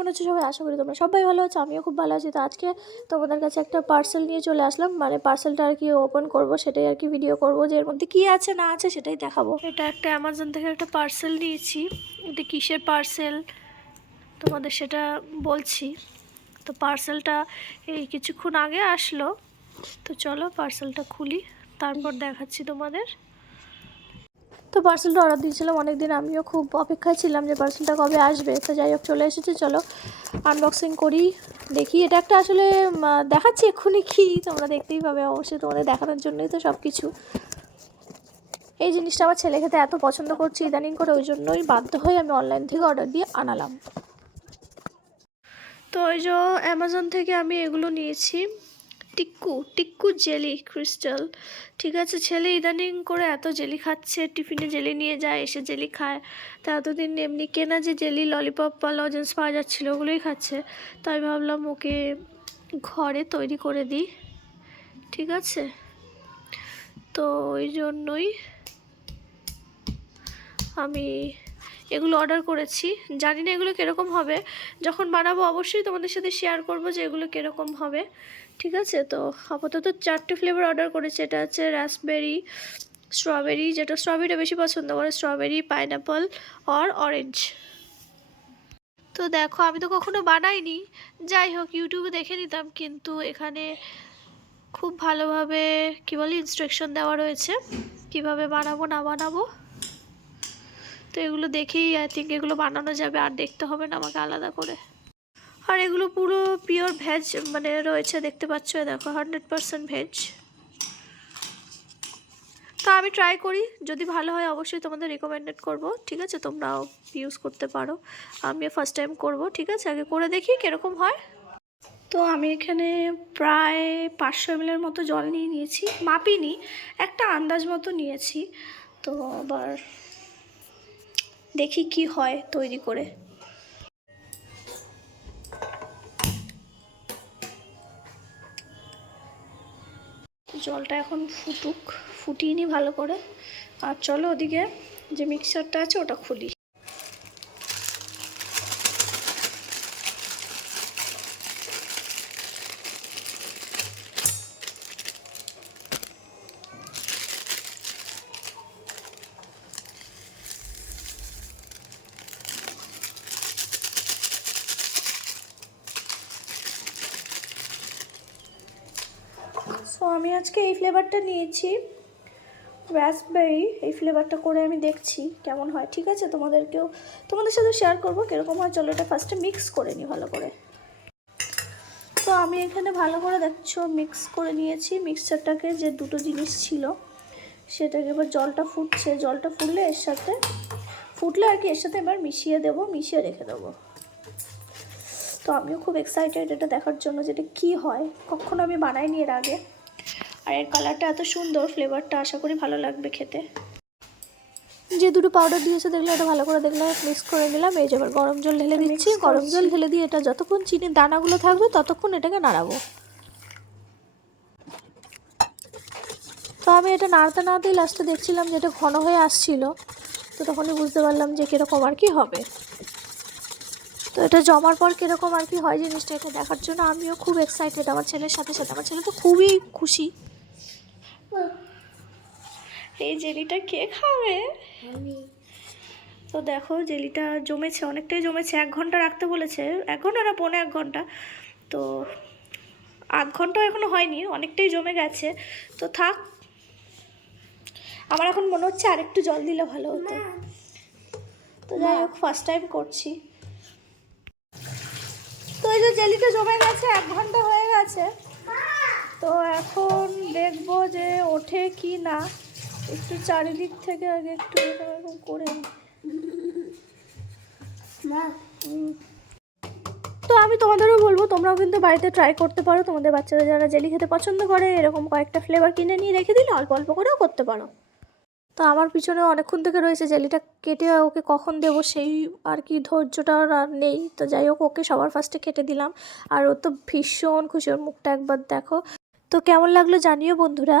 কেমন আছো সবাই? আশা করি তোমরা সবাই ভালো আছো, আমিও খুব ভালো আছি। তো আজকে তোমাদের কাছে একটা পার্সেল নিয়ে চলে আসলাম। মানে পার্সেলটা আর কি ওপেন করব, সেটাই আর কি ভিডিও করব যে এর মধ্যে কী আছে, না আছে সেটাই দেখাবো। এটা একটা অ্যামাজন থেকে একটা পার্সেল নিয়েছি। এটা কিসের পার্সেল তোমাদের সেটা বলছি। তো পার্সেলটা এই কিছুক্ষণ আগে আসলো। তো চলো পার্সেলটা খুলি, তারপর দেখাচ্ছি তোমাদের। তো পার্সেলটা অর্ডার দিয়েছিলাম অনেকদিন, আমিও খুব অপেক্ষায় ছিলাম যে পার্সেলটা কবে আসবে। তো যাই হোক, চলে এসেছে, চলো আনবক্সিং করি, দেখি এটা একটা আসলে দেখাচ্ছি এক্ষুনি কি, তোমরা দেখতেই পাবে, অবশ্যই তোমাদের দেখানোর জন্যই তো সব কিছু এই জিনিসটা আমার ছেলে খেতে এত পছন্দ করছি, ইদানিং করে ওই জন্যই বাধ্য হয়ে আমি অনলাইন থেকে অর্ডার দিয়ে আনালাম। তো ওই যে অ্যামাজন থেকে আমি এগুলো নিয়েছি। Tikku Tikku jelly crystal. ঠিক আছে, ছেলে ইদানিং করে এত জেলি খাচ্ছে, টিফিনে জেলি নিয়ে যায়, এসে জেলি খায়। তা এতদিন এমনি কেনা যে জেলি ললিপপ বা লজেন্স পাওয়া যাচ্ছিল, ওগুলোই খাচ্ছে। তাই ভাবলাম ওকে ঘরে তৈরি করে দিই। ঠিক আছে? তো ওই জন্যই আমি এগুলো অর্ডার করেছি। জানি না এগুলো কীরকম হবে। যখন বানাবো অবশ্যই তোমাদের সাথে শেয়ার করব যে এগুলো কীরকম হবে। ঠিক আছে? তো আপাতত চারটে ফ্লেভার অর্ডার করেছি। এটা হচ্ছে রাসবেরি স্ট্রবেরি যেটা স্ট্রবেরিটা বেশি পছন্দ করে স্ট্রবেরি পাইনাপল আর অরেঞ্জ তো দেখো, আমি তো কখনো বানাইনি। যাই হোক ইউটিউবে দেখে নিতাম, কিন্তু এখানে খুব ভালোভাবে, কী বলে ইনস্ট্রাকশন দেওয়া রয়েছে। কীভাবে বানাবো, না বানাবো। তো এগুলো দেখেই আই থিঙ্ক এগুলো বানানো যাবে, আর দেখতে হবে না আমাকে আলাদা করে। আর এগুলো পুরো পিওর ভেজ মানে রয়েছে, দেখতে পাচ্ছ দেখো হান্ড্রেড পারসেন্ট ভেজ তো আমি ট্রাই করি, যদি ভালো হয় অবশ্যই তোমাদের রিকমেন্ডেড করব, ঠিক আছে? তোমরাও ইউজ করতে পারো। আমিও ফার্স্ট টাইম করব, ঠিক আছে? আগে করে দেখি কীরকম হয়। তো আমি এখানে প্রায় পাঁচশো এমএলের মতো জল নিয়ে নিয়েছি, মাপিনি, একটা আন্দাজ মতো নিয়েছি। তো আবার দেখি কি হয় তৈরি করে। জলটা এখন ফুটুক, ফুটিয়ে নিই ভালো করে। আর চলো ওদিকে যে মিক্সারটা আছে ওটা খুলি। সো আমি আজকে এই ফ্লেভারটা নিয়েছি। রাসবেরি এই ফ্লেভারটা করে আমি দেখছি কেমন হয়। ঠিক আছে? তোমাদেরকেও, তোমাদের সাথে শেয়ার করব কীরকম হয়। চলো এটা ফার্স্টে মিক্স করে নিই ভালো করে। তো আমি এখানে ভালো করে দেখছ মিক্স করে নিয়েছি। মিক্সচারটাকে যে দুটো জিনিস ছিল, সেটাকে এবার জলটা ফুটছে। জলটা ফুটলে এর সাথে, ফুটলে আর কি এর সাথে এবার মিশিয়ে দেবো, মিশিয়ে রেখে দেবো। তো আমিও খুব এক্সাইটেড এটা দেখার জন্য যেটা কি হয়। কখনো আমি বানাইনি এর আগে। আর এর কালারটা এত সুন্দর ফ্লেভারটা আশা করি ভালো লাগবে খেতে। যে দুটো পাউডার দিয়েছে দেখলে এটা ভালো করে দেখলাম মিক্স করে নিলাম। এই যে এবার গরম জল ঢেলে দিচ্ছি। গরম জল ঢেলে দিয়ে এটা যতক্ষণ চিনির দানাগুলো থাকবে ততক্ষণ এটাকে নাড়াবো। তো আমি এটা নাড়তে নাড়তেই লাস্টে দেখছিলাম যে এটা ঘন হয়ে আসছিল। তো তখনই বুঝতে পারলাম যে কীরকম আর কি হবে। তো এটা জমার পর কীরকম আর কি হয় জিনিসটা এটা দেখার জন্য। আমিও খুব এক্সাইটেড আমার ছেলের সাথে সাথে। আমার ছেলে তো খুবই খুশি। এই জেলিটা কে খাবে? তো দেখো জেলিটা জমেছে অনেকটাই জমেছে এক ঘণ্টা রাখতে বলেছে এক ঘণ্টা না পৌনে এক ঘণ্টা। তো আধ ঘণ্টা এখনও হয়নি অনেকটাই জমে গেছে। তো থাক আমার এখন মনে হচ্ছে আরেকটু জল দিলে ভালো হতো। তো যাই হোক ফার্স্ট টাইম করছি। তো এই যে জেলিটা জমে গেছে এক ঘণ্টা হয়ে গেছে। তো এখন দেখব যে ওঠে কি না। একটু চারিদিক থেকে আগে একটু এরকম করে। তো আমি তোমাদেরও বলব তোমরাও কিন্তু বাড়িতে ট্রাই করতে পারো। তোমাদের বাচ্চারা যারা জেলি খেতে পছন্দ করে এরকম কয়েকটা ফ্লেভার কিনে নিয়ে রেখে দিলে অল্প অল্প করেও করতে পারো। তো আমার পিছনে অনেকক্ষণ থেকে রয়েছে জেলিটা কেটে ওকে কখন দেবো সেই আর কি ধৈর্যটা আর আর নেই। তো যাই হোক ওকে সবার ফার্স্টে কেটে দিলাম। আর ও তো ভীষণ খুশি ওর মুখটা একবার দেখো। তো কেমন লাগল জানিও বন্ধুরা।